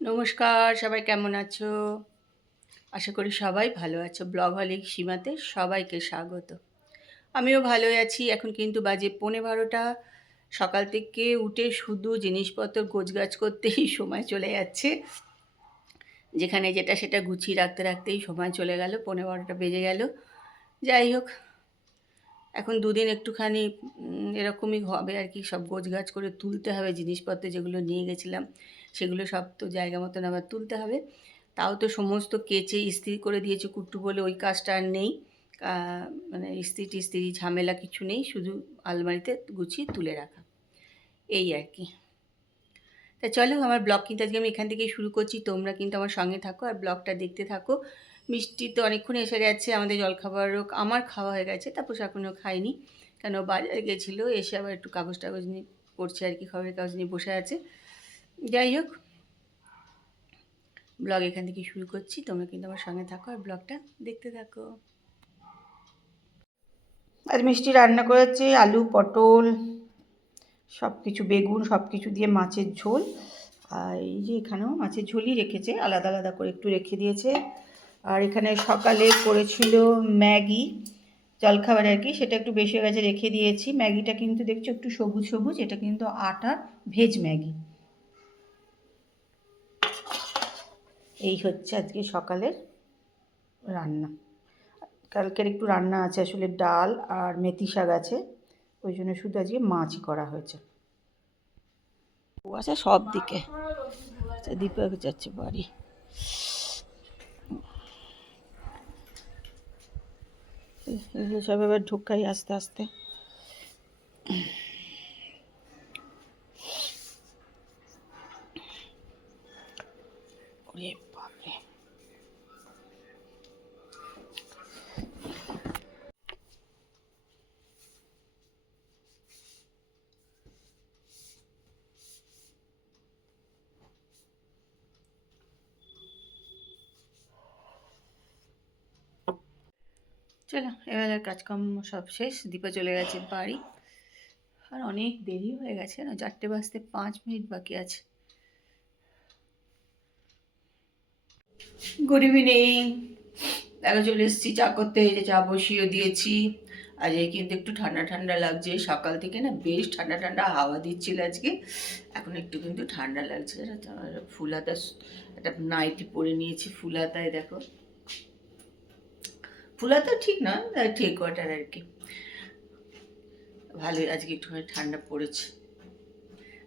নমস্কার, সবাই কেমন আছো? আশা করি সবাই ভালো আছো। ব্লগহলিক সীমাতে সবাইকে স্বাগত। আমিও ভালোই আছি। এখন কিন্তু বাজে 11:15। সকাল থেকে উঠে শুধু জিনিসপত্র গোছগাছ করতেই সময় চলে যাচ্ছে। যেখানে যেটা সেটা গুছিয়ে রাখতে রাখতেই সময় চলে গেল, 11:15 বেজে গেল। যাই হোক, এখন দুদিন একটুখানি এরকমই হবে আর কি। সব গোছগাছ করে তুলতে হবে জিনিসপত্র, যেগুলো নিয়ে গেছিলাম সেগুলো সব তো জায়গা মতন আবার তুলতে হবে। তাও তো সমস্ত কেচে ইস্ত্রি করে দিয়েছে কুট্টু বলে, ওই কাজটা আর নেই। মানে ইস্ত্রি টিস্ত্রি ঝামেলা কিছু নেই, শুধু আলমারিতে গুছিয়ে তুলে রাখা, এই আর কি। তা চলো, আমার ব্লগ কিন্তু আজকে আমি এখান থেকেই শুরু করছি। তোমরা কিন্তু আমার সঙ্গে থাকো আর ব্লগটা দেখতে থাকো। মিষ্টি তো অনেকক্ষণ এসে গেছে, আমাদের জলখাবারও আমার খাওয়া হয়ে গেছে, তারপর এখনও খাইনি, কেন বাজারে গেছিলো। এসে আবার একটু কাগজ টাগজ নিয়ে পড়ছে আর কি, খবরের কাগজ নিয়ে বসে আছে। যাই হোক, ব্লগ এখান থেকে শুরু করছি। তোমরা কিন্তু আমার সঙ্গে থাকো আর ব্লগটা দেখতে থাকো। আজ মিষ্টি রান্না করেছে আলু, পটল, সব কিছু, বেগুন, সব কিছু দিয়ে মাছের ঝোল। আর এই যে এখানেও মাছের ঝোলই রেখেছে, আলাদা আলাদা করে একটু রেখে দিয়েছে। আর এখানে সকালে করেছিল ম্যাগি, জলখাবার আর কি, সেটা একটু বেশি হয়ে গেছে, রেখে দিয়েছি। ম্যাগিটা কিন্তু দেখছো একটু সবুজ সবুজ, এটা কিন্তু আটার ভেজ ম্যাগি। এই হচ্ছে আজকে সকালের রান্না। কালকের একটু রান্না আছে, আসলে ডাল আর মেথি শাক আছে, ওই জন্য শুধু আজকে মাছই করা হয়েছে। কুয়াশা সব দিকে, দীপক যাচ্ছে বাড়ি। এগুলো সব এবার ঢুকাই আস্তে আস্তে। ওরে বাপরে, চলো এবার কাজকর্ম সব শেষ, দীপা চলে গেছে বাড়ি। আর অনেক দেরি হয়ে গেছে না, 4টে বাজতে 5 মিনিট বাকি আছে। Good evening. দেখো চলে এসেছি চা করতে, এই যে চা বসিয়ে দিয়েছি। আজ এই কিন্তু একটু ঠান্ডা ঠান্ডা লাগছে, সকাল থেকে না বেশ ঠান্ডা ঠান্ডা হাওয়া দিচ্ছিল আজকে। এখন একটু কিন্তু ঠান্ডা লাগছে। ফুল হাতা একটা নাইটি পরে নিয়েছি, ফুল হাতায় দেখো, ফুল হাতা ঠিক না, ঠিক ওয়াটার আর কি। ভালোই আজকে একটুখানি ঠান্ডা পড়েছে।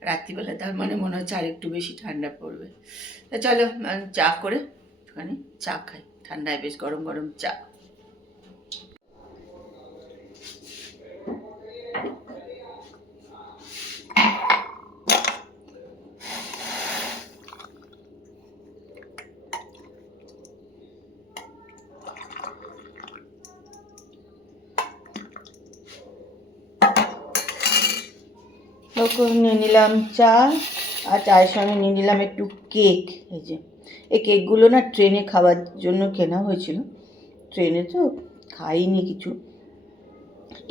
রাত্রিবেলা তার মানে মনে হচ্ছে আর একটু বেশি ঠান্ডা পড়বে। তা চলো চা করে একটুখানি চা খাই, ঠান্ডায় বেশ গরম গরম চা। নিয়ে নিলাম চা, আর চায়ের সঙ্গে নিয়ে নিলাম একটু কেক। এই যে এই কেকগুলো না ট্রেনে খাওয়ার জন্য কেনা হয়েছিল। ট্রেনে তো খাইনি কিছু,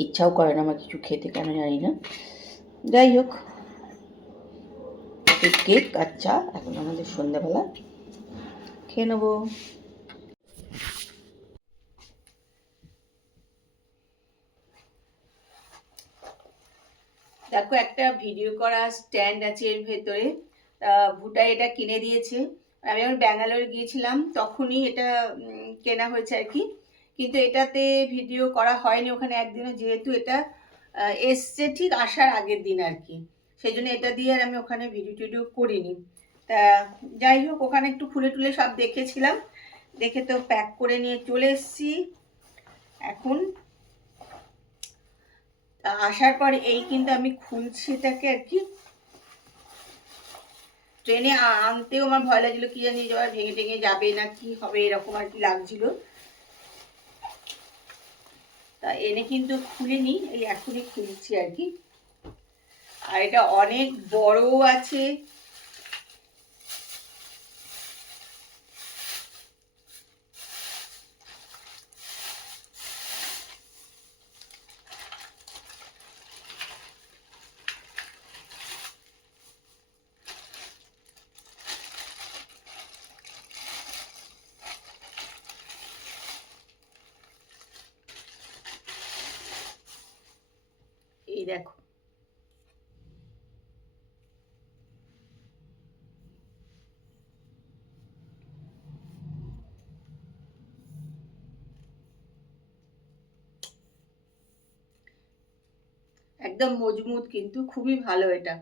ইচ্ছাও করে না আমার কিছু খেতে, কেন জানি না। যাই হোক, কেক আর চা এখন আমাদের সন্ধ্যাবেলা খেয়ে নেবো। দেখো একটা ভিডিও করা স্ট্যান্ড আছে এর ভেতরে, ভুটাই এটা কিনে দিয়েছে। আমি যখন ব্যাঙ্গালোরে গিয়েছিলাম তখনই এটা কেনা হয়েছে আর কি, কিন্তু এটাতে ভিডিও করা হয়নি ওখানে একদিনও, যেহেতু এটা এসছে ঠিক আসার আগের দিন আর কি, সেই জন্য এটা দিয়ে আর আমি ওখানে ভিডিও টিডিও করিনি। তা যাই হোক, ওখানে একটু খুলে টুলে সব দেখেছিলাম, দেখে তো প্যাক করে নিয়ে চলে এসেছি। এখন আসার পর এই কিন্তু আমি খুলছি এটাকে আর কি। ট্রেনে আনতেও আমার ভয় লাগছিল, কি জানি যাওয়ার ভেঙে টেঙে যাবে না কি হবে এরকম আর কি লাগছিল। তা এনে কিন্তু খুলিনি, এই এখনই খুলছি আর কি। আর এটা অনেক বড়ও আছে। এই দেখো, একদম মজবুত, কিন্তু খুবই ভালো এটা।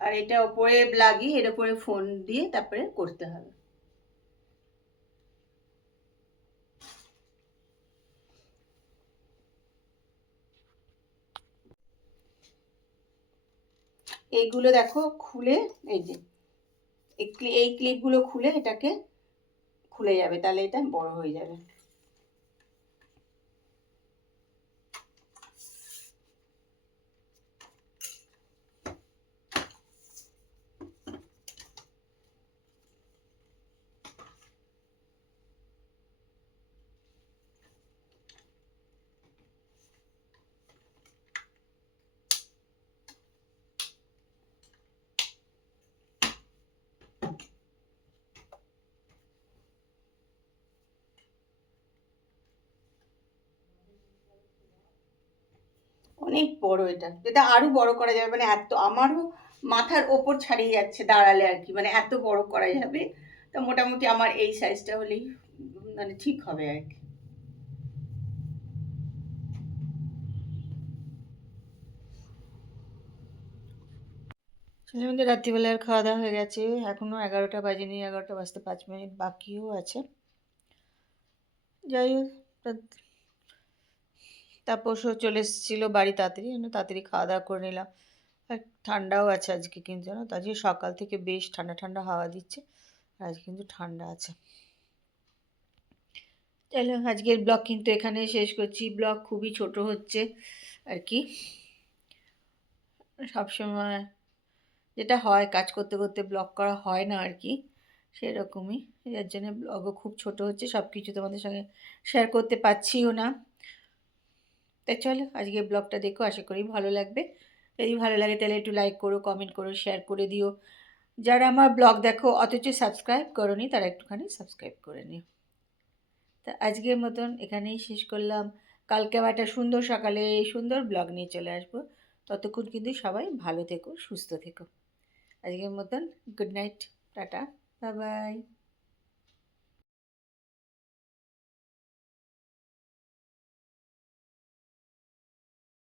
আর এটা ওপরে লাগিয়ে এর উপরে ফোন দিয়ে তারপরে করতে হবে। এইগুলো দেখো খুলে, এই যে এই ক্লিপগুলো খুলে এটাকে খুলে যাবে, তাহলে এটা বড় হয়ে যাবে। অনেক বড় এটা, এটা আরো বড় করা যাবে, মানে এত আমারও মাথার ওপর ছাড়িয়ে যাচ্ছে দাঁড়ালে আর কি, মানে এত বড় করা যাবে। তো মোটামুটি আমার এই সাইজটা হলেই মানে ঠিক হবে আর কি। আমাদের রাত্রিবেলার খাওয়া দাওয়া হয়ে গেছে, এখনো 11টা বাজেনি, 11টা বাজতে 5 মিনিট বাকিও আছে। যাই হোক, তাপসও চলে এসেছিলো বাড়ি তাড়াতাড়ি, তাড়াতাড়ি খাওয়া দাওয়া করে নিলাম। আর ঠান্ডাও আছে আজকে, কিন্তু জানো তো আজকে সকাল থেকে বেশ ঠান্ডা ঠান্ডা হাওয়া দিচ্ছে, আর আজকে কিন্তু ঠান্ডা আছে। চলো আজকের ব্লগ কিন্তু এখানে শেষ করছি, ব্লগ খুবই ছোট হচ্ছে আর কি। সবসময় যেটা হয়, কাজ করতে করতে ব্লগ করা হয় না আর কি, সেরকমই। যার জন্য ব্লগও খুব ছোট হচ্ছে, সব কিছু তোমাদের সঙ্গে শেয়ার করতে পারছিও না। তাই চলো আজকে ব্লগটা দেখো, আশা করি ভালো লাগবে। যদি ভালো লাগে তাহলে একটু লাইক করো, কমেন্ট করো, শেয়ার করে দিও। যারা আমার ব্লগ দেখো অথচ সাবস্ক্রাইব করোনি, তারা একটুখানি সাবস্ক্রাইব করে নিও। তা আজকের মতন এখানেই শেষ করলাম। কালকে আবার একটা সুন্দর সকালে সুন্দর ব্লগ নিয়ে চলে আসবো। ততক্ষণ কিন্তু সবাই ভালো থেকো, সুস্থ থেকো। আজকের মতন good night, tata, bye bye.